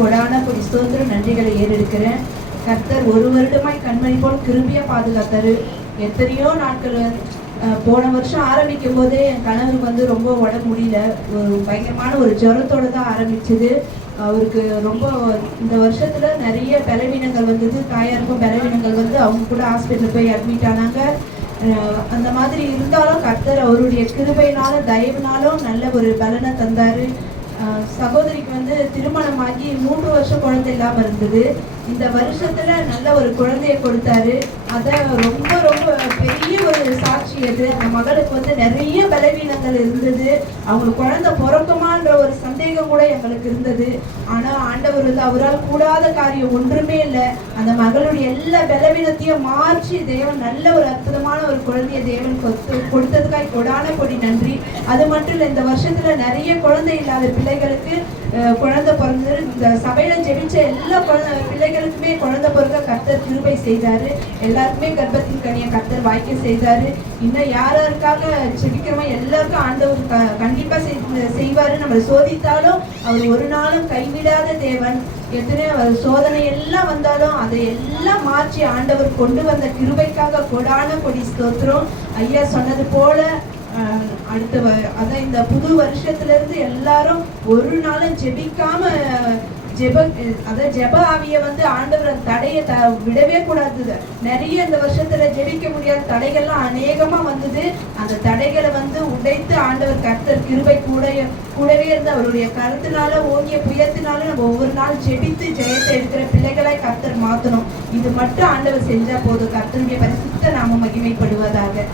கொடான கொடி ஸ்தோத்திரம் நன்றிகளை ஏறெடுக்கிறேன். கர்த்தர் ஒரு வருடமாய் கண்மணி போல் கிருபியா பாதுகாத்தாரு. எத்தனையோ நாட்கள் போன வருஷம் ஆரம்பிக்கும் போதே என் கணவருக்கு ரொம்ப உடம்பு முடியல. ஒரு பயங்கரமான ஒரு ஜுரத்தோட தான் ஆரம்பிச்சது. அவருக்கு ரொம்ப இந்த வருஷத்துல நிறைய பலவீனங்கள் வந்தது. தாயாருக்கும் பலவீனங்கள் அவங்க கூட ஹாஸ்பிட்டல் போய் அட்மிட் ஆனாங்க. அந்த மாதிரி இருந்தாலும் கர்த்தர் அவருடைய கிருபையினாலும் தயவுனாலும் நல்ல ஒரு பலனை தந்தாரு. சகோதரிக்கு திருமணமாகி 3 வருஷம் குழந்தை இல்லாம இருந்தது. இந்த வருஷத்துல நல்ல ஒரு குழந்தைய கொடுத்தாரு. அத ரொம்ப ரொம்ப பெரிய ஒரு சாட்சி அது. அந்த மகளுக்கு நிறைய பலவீனங்கள் இருந்தது. அவங்க குழந்தை பிறக்குமான்ற ஒரு சந்தேகம் கூட எங்களுக்கு இருந்தது. ஆனா ஆண்டவர் அவரால் கூடாத காரியம் ஒன்றுமே இல்லை. அந்த மகளுடைய எல்லா பலவீனத்தையும் மாற்றி தேவன் நல்ல ஒரு அற்புதமான ஒரு குழந்தைய தேவன் கொடுத்ததுக்காய் கொடான கொடி நன்றி. அது மட்டும் இல்லை, இந்த வருஷத்துல நிறைய குழந்தை இல்லாத பிள்ளைகளுக்கு குழந்தை பிறந்தது. இந்த சபையில ஜெபிச்ச எல்லா பிள்ளைகளுக்குமே குழந்தை பிறக்க கர்த்தர் கிருபை செய்தாரு. எல்லாருக்குமே கர்ப்பத்தின் கனியை கர்த்தர் வாய்க்க செய்தாரு. இன்னும் யாருக்காக ஜெபிக்கிறோமோ எல்லாருக்கும் ஆண்டவர் கண்டிப்பா செய்வாரு. நம்ம சோதித்தாலும் அவர் ஒரு நாளும் கைவிடாத தேவன். எத்தனையோ சோதனை எல்லாம் வந்தாலும் அதை எல்லாம் மாற்றி ஆண்டவர் கொண்டு வந்த கிருபைக்காக கொடான கொடி ஸ்தோத்திரம். ஐயா சொன்னது போல அதான் இந்த புது வருஷத்துல இருந்து எல்லாரும் ஒரு நாளும் ஜெபிக்காம ஜெப ஆவிய ஆண்டவர் தடைய விடவே கூடாது. நிறைய இந்த வருஷத்துல ஜெபிக்க முடியாத தடைகள்லாம் அநேகமா வந்தது. அந்த தடைகளை உடைத்து ஆண்டவர் கர்த்தர் கிருபை கூடவே இருந்து அவருடைய கருத்தினால ஓங்கிய புயத்தினால நம்ம ஒவ்வொரு நாள் ஜெபித்து ஜெயத்தை எடுக்கிற பிள்ளைகளாய் கர்த்தர் மாத்தணும். இது மட்டும் ஆண்டவர் செஞ்சா போதும். கர்த்தருடைய பரிசுத்த நாம மகிமைப்படுவதாக.